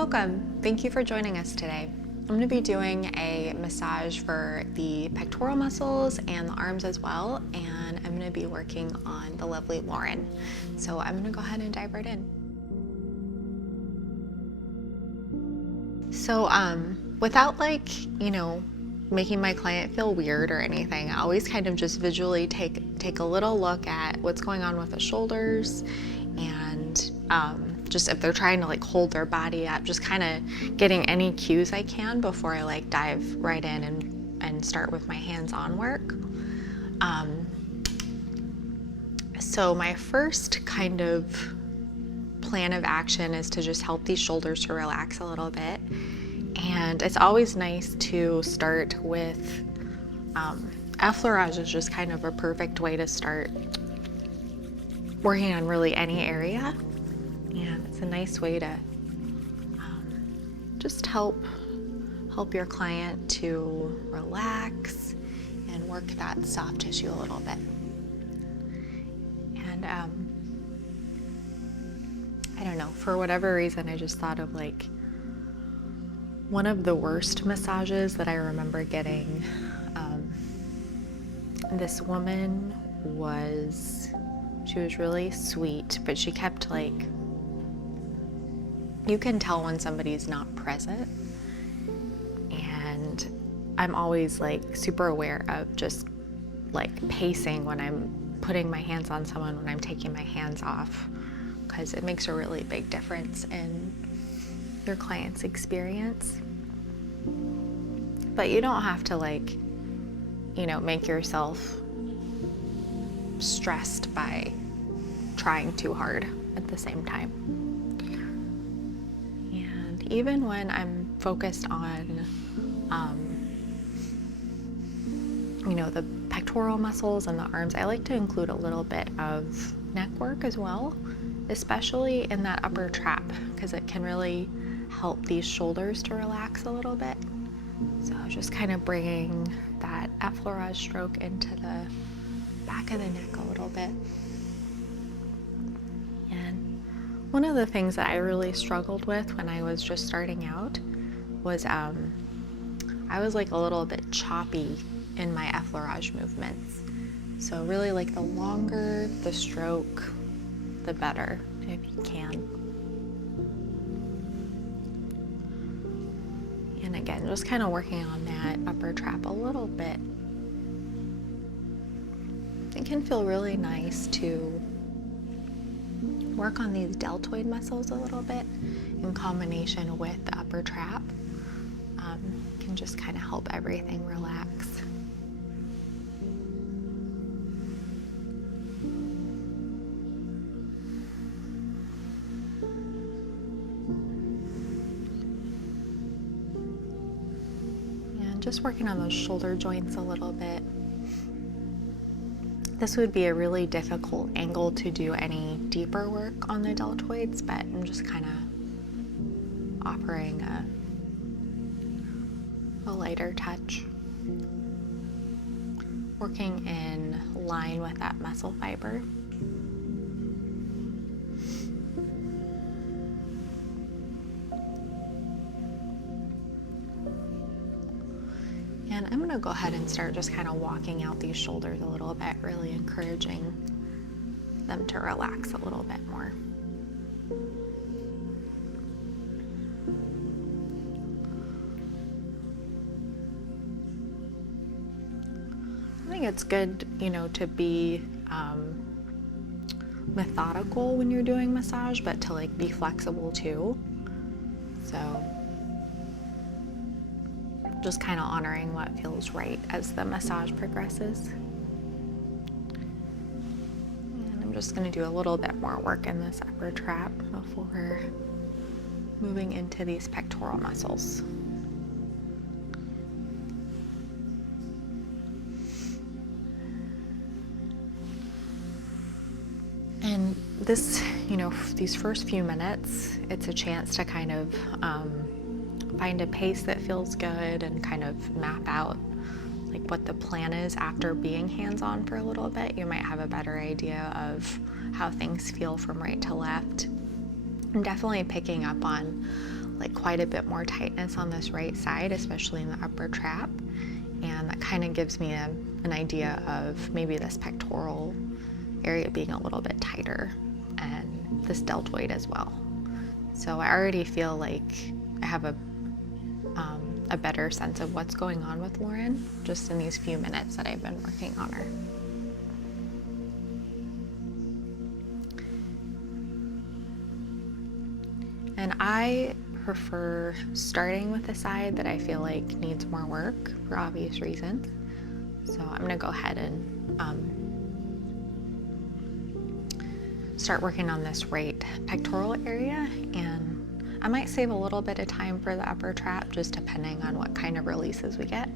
welcome. Thank you for joining us today. I'm going to be doing a massage for the pectoral muscles and the arms as well, and I'm going to be working on the lovely Lauren. So I'm going to go ahead and dive right in. So without making my client feel weird or anything, I always kind of just visually take a little look at what's going on with the shoulders, and just if they're trying to hold their body up, just kind of getting any cues I can before I dive right in and start with my hands-on work. So my first kind of plan of action is to just help these shoulders to relax a little bit. And it's always nice to start with effleurage is just kind of a perfect way to start working on really any area. And it's a nice way to just help your client to relax and work that soft tissue a little bit. And I don't know, for whatever reason, I just thought of one of the worst massages that I remember getting. This woman she was really sweet, but she kept you can tell when somebody's not present. And I'm always super aware of just pacing when I'm putting my hands on someone, when I'm taking my hands off, because it makes a really big difference in your client's experience. But you don't have to make yourself stressed by trying too hard at the same time. And even when I'm focused on the pectoral muscles and the arms, I like to include a little bit of neck work as well, especially in that upper trap, because it can really help these shoulders to relax a little bit. So just kind of bringing that effleurage stroke into the back of the neck a little bit. And one of the things that I really struggled with when I was just starting out was I was a little bit choppy in my effleurage movements. So really the longer the stroke, the better, if you can. And again, just kind of working on that upper trap a little bit. It can feel really nice to work on these deltoid muscles a little bit in combination with the upper trap. Can just kind of help everything relax. Just working on those shoulder joints a little bit. This would be a really difficult angle to do any deeper work on the deltoids, but I'm just kind of offering a lighter touch. Working in line with that muscle fiber. And I'm going to go ahead and start just kind of walking out these shoulders a little bit, really encouraging them to relax a little bit more. I think it's good, to be methodical when you're doing massage, but to be flexible too. So just kind of honoring what feels right as the massage progresses. And I'm just going to do a little bit more work in this upper trap before moving into these pectoral muscles. And this, these first few minutes, it's a chance to kind of find a pace that feels good and kind of map out what the plan is after being hands-on for a little bit. You might have a better idea of how things feel from right to left. I'm definitely picking up on like quite a bit more tightness on this right side, especially in the upper trap. And that kind of gives me an idea of maybe this pectoral area being a little bit tighter, and this deltoid as well. So I already feel like I have a better sense of what's going on with Lauren just in these few minutes that I've been working on her. And I prefer starting with the side that I feel like needs more work for obvious reasons. So I'm gonna go ahead and start working on this right pectoral area, and I might save a little bit of time for the upper trap just depending on what kind of releases we get.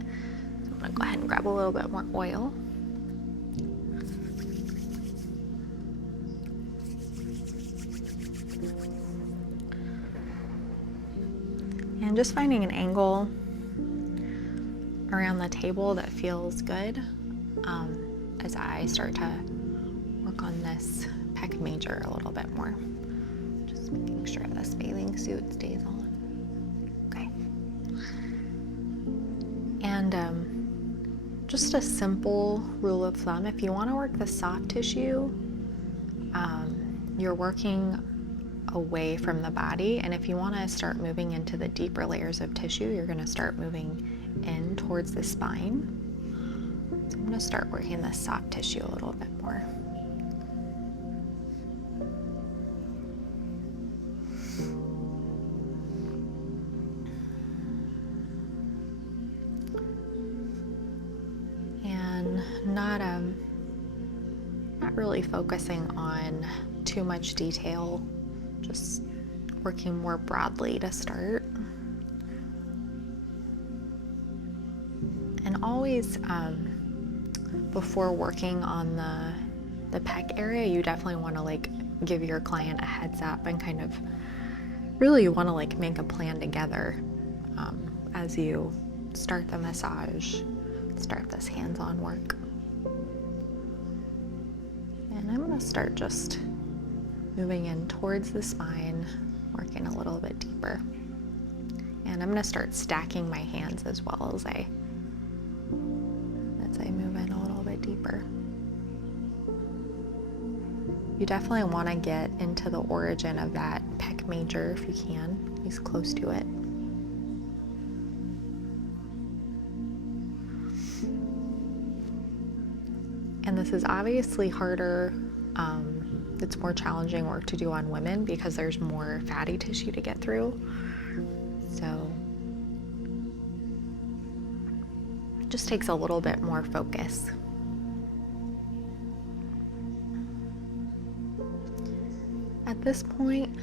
So I'm gonna go ahead and grab a little bit more oil. And just finding an angle around the table that feels good as I start to work on this pec major a little bit more. Just making sure this bathing suit stays on. Okay. And just a simple rule of thumb, if you want to work the soft tissue, you're working away from the body, and if you want to start moving into the deeper layers of tissue, you're going to start moving in towards the spine. So I'm going to start working the soft tissue a little bit more. And not really focusing on too much detail, just working more broadly to start. And always, before working on the pec area, you definitely want to like give your client a heads up and kind of really want to like make a plan together as you start the massage, start this hands-on work. And I'm going to start just moving in towards the spine, working a little bit deeper. And I'm going to start stacking my hands as well as I move in a little bit deeper. You definitely want to get into the origin of that pec major if you can, as close to it. And this is obviously harder, it's more challenging work to do on women because there's more fatty tissue to get through. So it just takes a little bit more focus. At this point,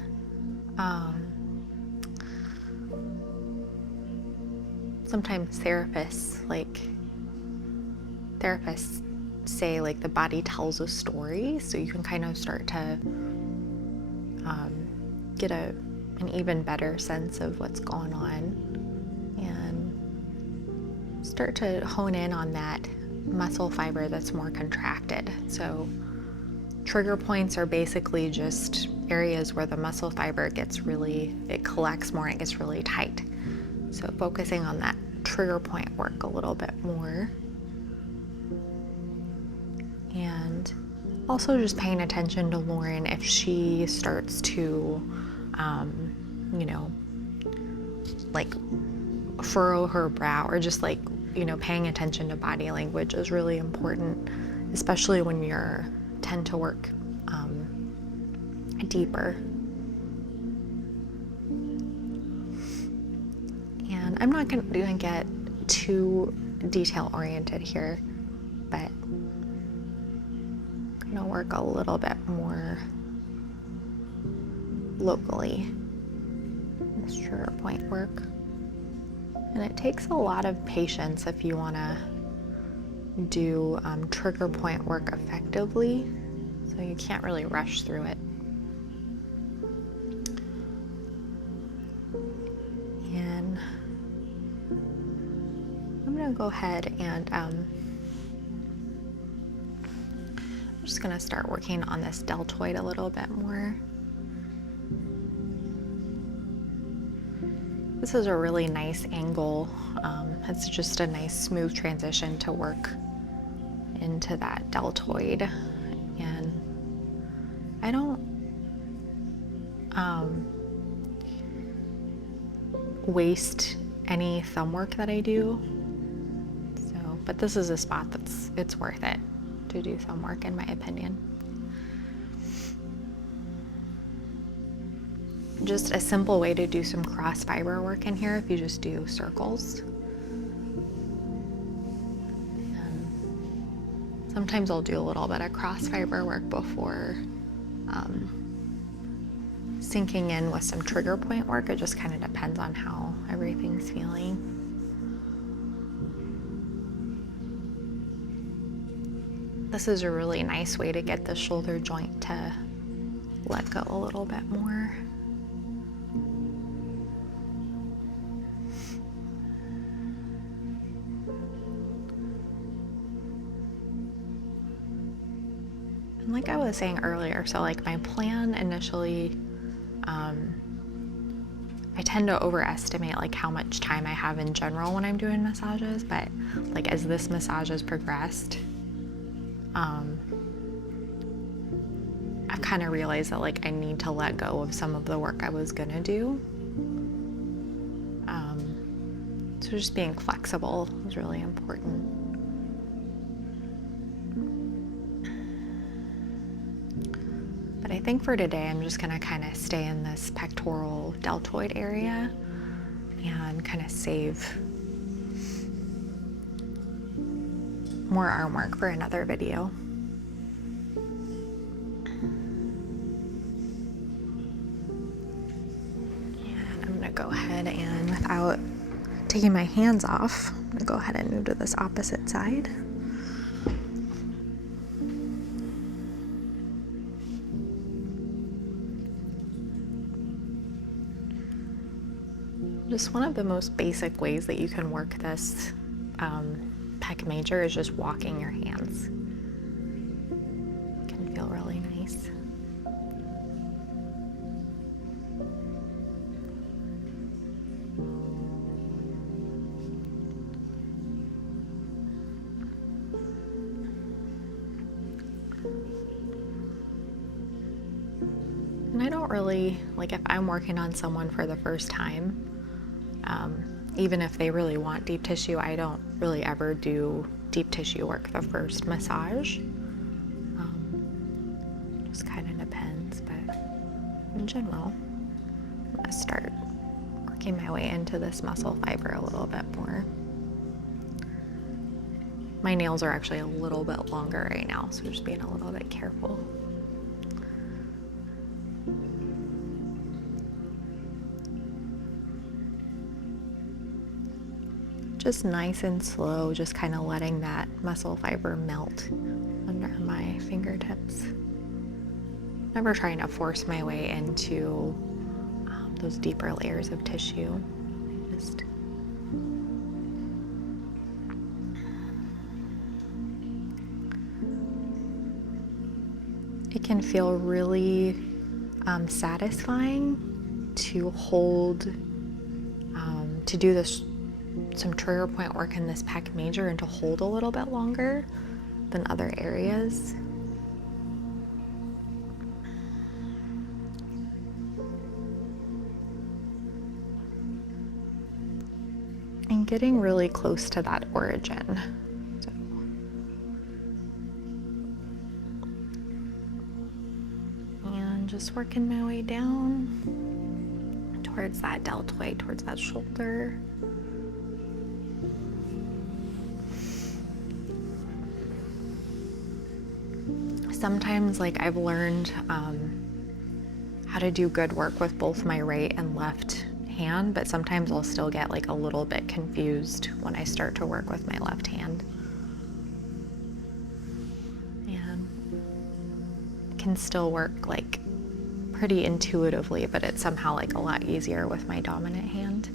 sometimes therapists say like the body tells a story, so you can kind of start to get an even better sense of what's going on and start to hone in on that muscle fiber that's more contracted. So trigger points are basically just areas where the muscle fiber it collects more and it gets really tight. So focusing on that trigger point work a little bit more. And also just paying attention to Lauren if she starts to, like furrow her brow or just like, paying attention to body language is really important, especially when you're tend to work deeper. And I'm not going to get too detail oriented here, but I'm going to work a little bit more locally, this trigger point work. And it takes a lot of patience if you want to do trigger point work effectively, so you can't really rush through it. And I'm going to go ahead and I'm just going to start working on this deltoid a little bit more. This is a really nice angle. It's just a nice smooth transition to work into that deltoid. And I don't waste any thumb work that I do. So, but this is a spot it's worth it to do thumb work, in my opinion. Just a simple way to do some cross fiber work in here if you just do circles. And sometimes I'll do a little bit of cross fiber work before sinking in with some trigger point work. It just kind of depends on how everything's feeling. This is a really nice way to get the shoulder joint to let go a little bit more. And like I was saying earlier, so like my plan initially, I tend to overestimate like how much time I have in general when I'm doing massages, but like as this massage has progressed, I've kind of realized that like I need to let go of some of the work I was gonna do. So just being flexible is really important. But I think for today, I'm just gonna kind of stay in this pectoral deltoid area and kind of save more arm work for another video. And I'm gonna go ahead and, without taking my hands off, I'm gonna go ahead and move to this opposite side. Just one of the most basic ways that you can work this pec major is just walking your hands. It can feel really nice. And I don't really, like if I'm working on someone for the first time, even if they really want deep tissue, I don't really ever do deep tissue work the first massage. Just kind of depends, but in general, I'm gonna start working my way into this muscle fiber a little bit more. My nails are actually a little bit longer right now, so just being a little bit careful. Just nice and slow, just kind of letting that muscle fiber melt under my fingertips. Never trying to force my way into those deeper layers of tissue. Just it can feel really satisfying to hold, to do this some trigger point work in this pec major and to hold a little bit longer than other areas. And getting really close to that origin. And just working my way down towards that deltoid, towards that shoulder. Sometimes, like, I've learned how to do good work with both my right and left hand, but sometimes I'll still get like a little bit confused when I start to work with my left hand. And can still work like pretty intuitively, but it's somehow like a lot easier with my dominant hand.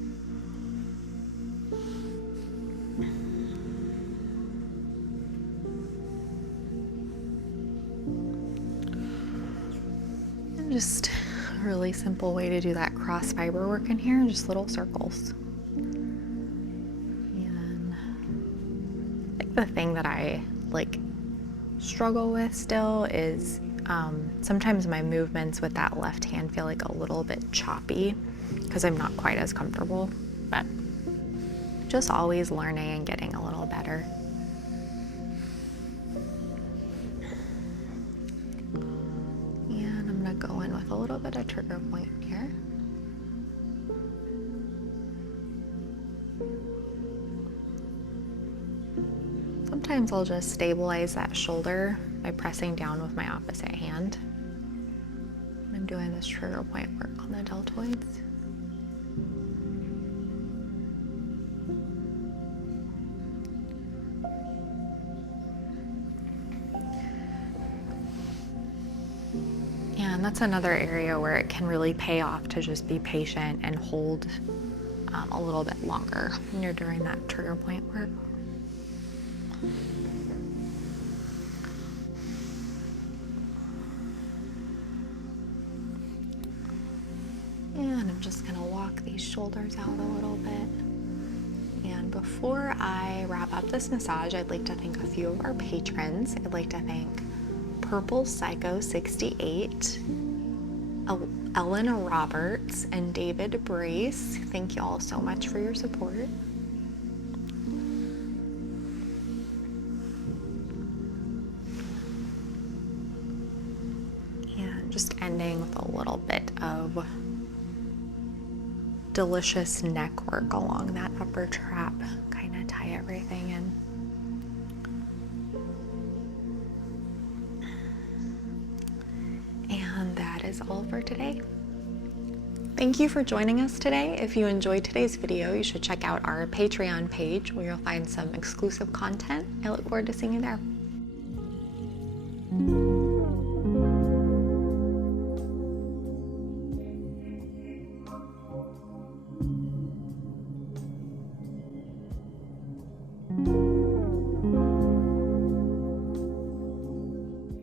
Just really simple way to do that cross fiber work in here, just little circles. And I think the thing that I struggle with still is sometimes my movements with that left hand feel like a little bit choppy because I'm not quite as comfortable, but just always learning and getting a little better. And I'm gonna go in with a little bit of trigger point here. Sometimes I'll just stabilize that shoulder by pressing down with my opposite hand. I'm doing this trigger point work on the deltoids. And that's another area where it can really pay off to just be patient and hold a little bit longer when you're doing that trigger point work. And I'm just gonna walk these shoulders out a little bit. And before I wrap up this massage, I'd like to thank a few of our patrons. I'd like to thank Purple Psycho 68, Ellen Roberts, and David Brace. Thank you all so much for your support. And just ending with a little bit of delicious neck work along that upper trap, kind of tie everything in. And that is all for today. Thank you for joining us today. If you enjoyed today's video, you should check out our Patreon page where you'll find some exclusive content. I look forward to seeing you there.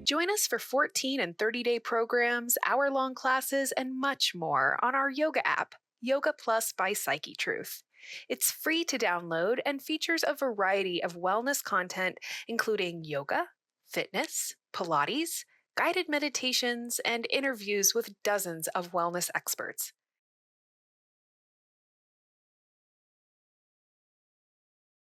Join us for 14 and 30-day programs, hour-long classes, and much more on our yoga app, Yoga Plus by Psyche Truth. It's free to download and features a variety of wellness content, including yoga, fitness, Pilates, guided meditations, and interviews with dozens of wellness experts.